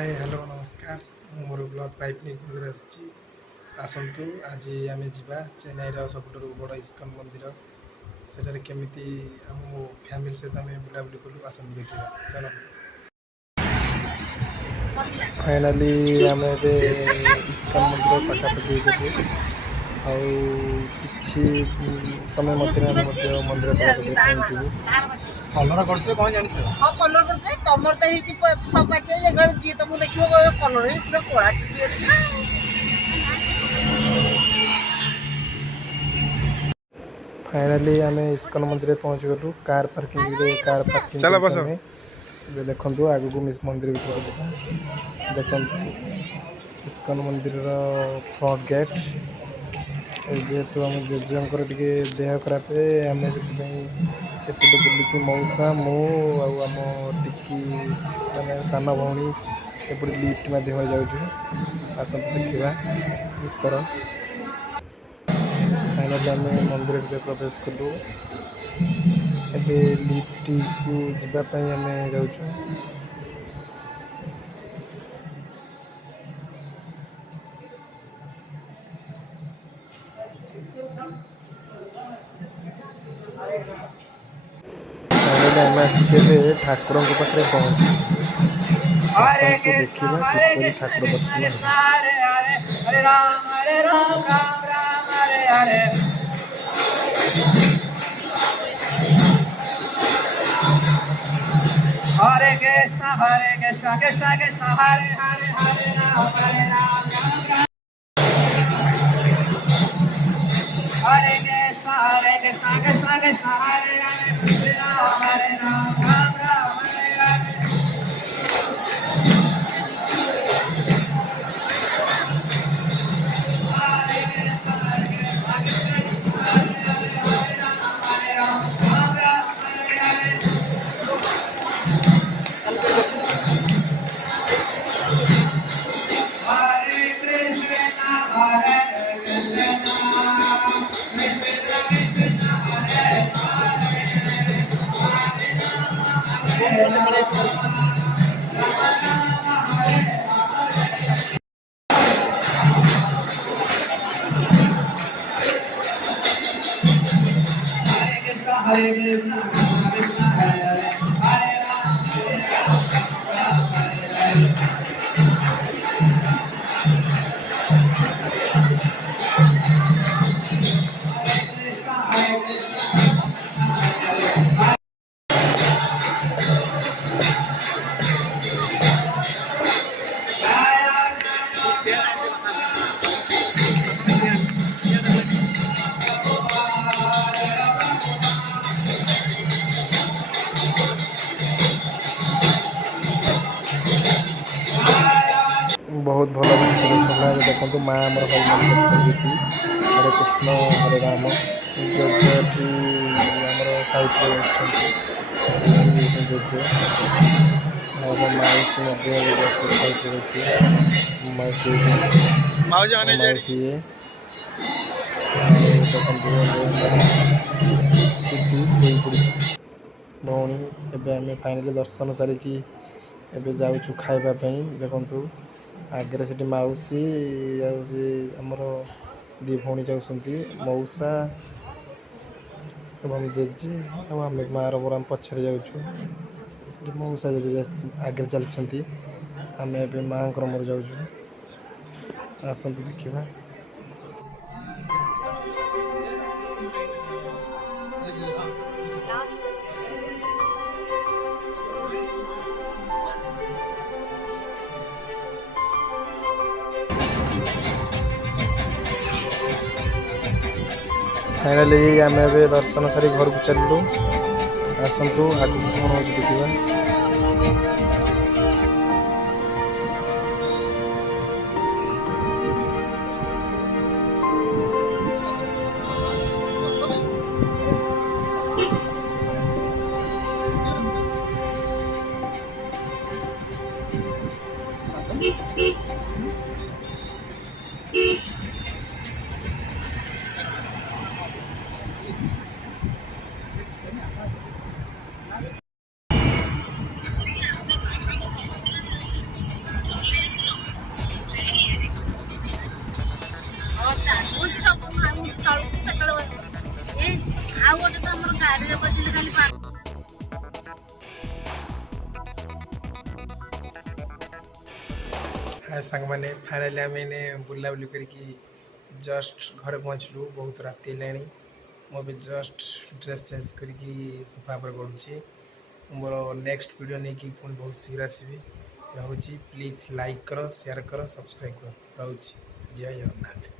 Hi hello नमस्कार मोर blog पाइपनिक आसतु आज आम जा चेन्नईर सबुठ बड़ इस्कन मंदिर सेठार केमी आम फैमिली सहित आम बुलाबुली कलु आसतु देखा चल फाइनाली आम इस्कन मंदिर पाखापाखि समय मध्य मंदिर पाखापाखि पहुँचू कलर करते कौन जानिस हां कलर करते तमर त हेची सपाचे जगह जी तुम देखिबो कलर हे पूरा कोळा चिटी अछि फाइनाली आम इस्कन मंदिर पहुँच गलु कार पार्किंग चला बस देखु आगु मंदिर भर देखु इस्कन मंदिर फ्रंट गेट जेहेतु आम जेजेकर टे देह खराब आम से बुलिकी मौसा मु आम टिकी मैंने सान भौणी एपटे लिफ्ट मध्यम जाऊँ आसत देखा भर फाइनाली आम मंदिर प्रवेश कलु ए लिफ्ट को जावाई आम जाऊँ ठाकुर पाखे पहुँच देखा ठाकुर दर्शन हरे कृष्ण कृष्ण कृष्ण हरे हरे हरे राम हरे कृष्ण कृष्ण कृष्ण हरे हरे राम राम राम हरे हरे हरे कृष्ण कृष्ण हरे हरे हरे राम बहुत भल देखो माँ आमर हनुमान हरे कृष्ण हरे राम जेजे आमर साइड जेजे माउसी माउसी भौणी एवं फाइनाली दर्शन सारिकी एबे जाऊँ खाइबापी देखु आगे से मौसी आमर दी भौणी जाऊँगी मौसा एवं जेजे आम मार मोर आम पछे जाऊँ मौसा जेजे आगे चलती आम ए माँ मोर जाऊँ आसतु देखा फाइनाली आम ए दर्शन सारी घर को चलू आसतु आगे कौन हो देखा ଗାଡ଼ିରେ ବସିଲେ ଖାଲି हाय सांग मैंने फाइनाली आम इने बुलाबुली करके जस्ट घरे पहुँचलु बहुत राति हेलाणी मो भी जस्ट ड्रेस चेंज करके सोफा पर गड़ुची मोर नेक्स्ट वीडियो नहीं कि पुणी बहुत शीघ्र आसबि रोची प्लीज लाइक करो शेयर करो सब्सक्राइब करो रोची जय जगन्नाथ।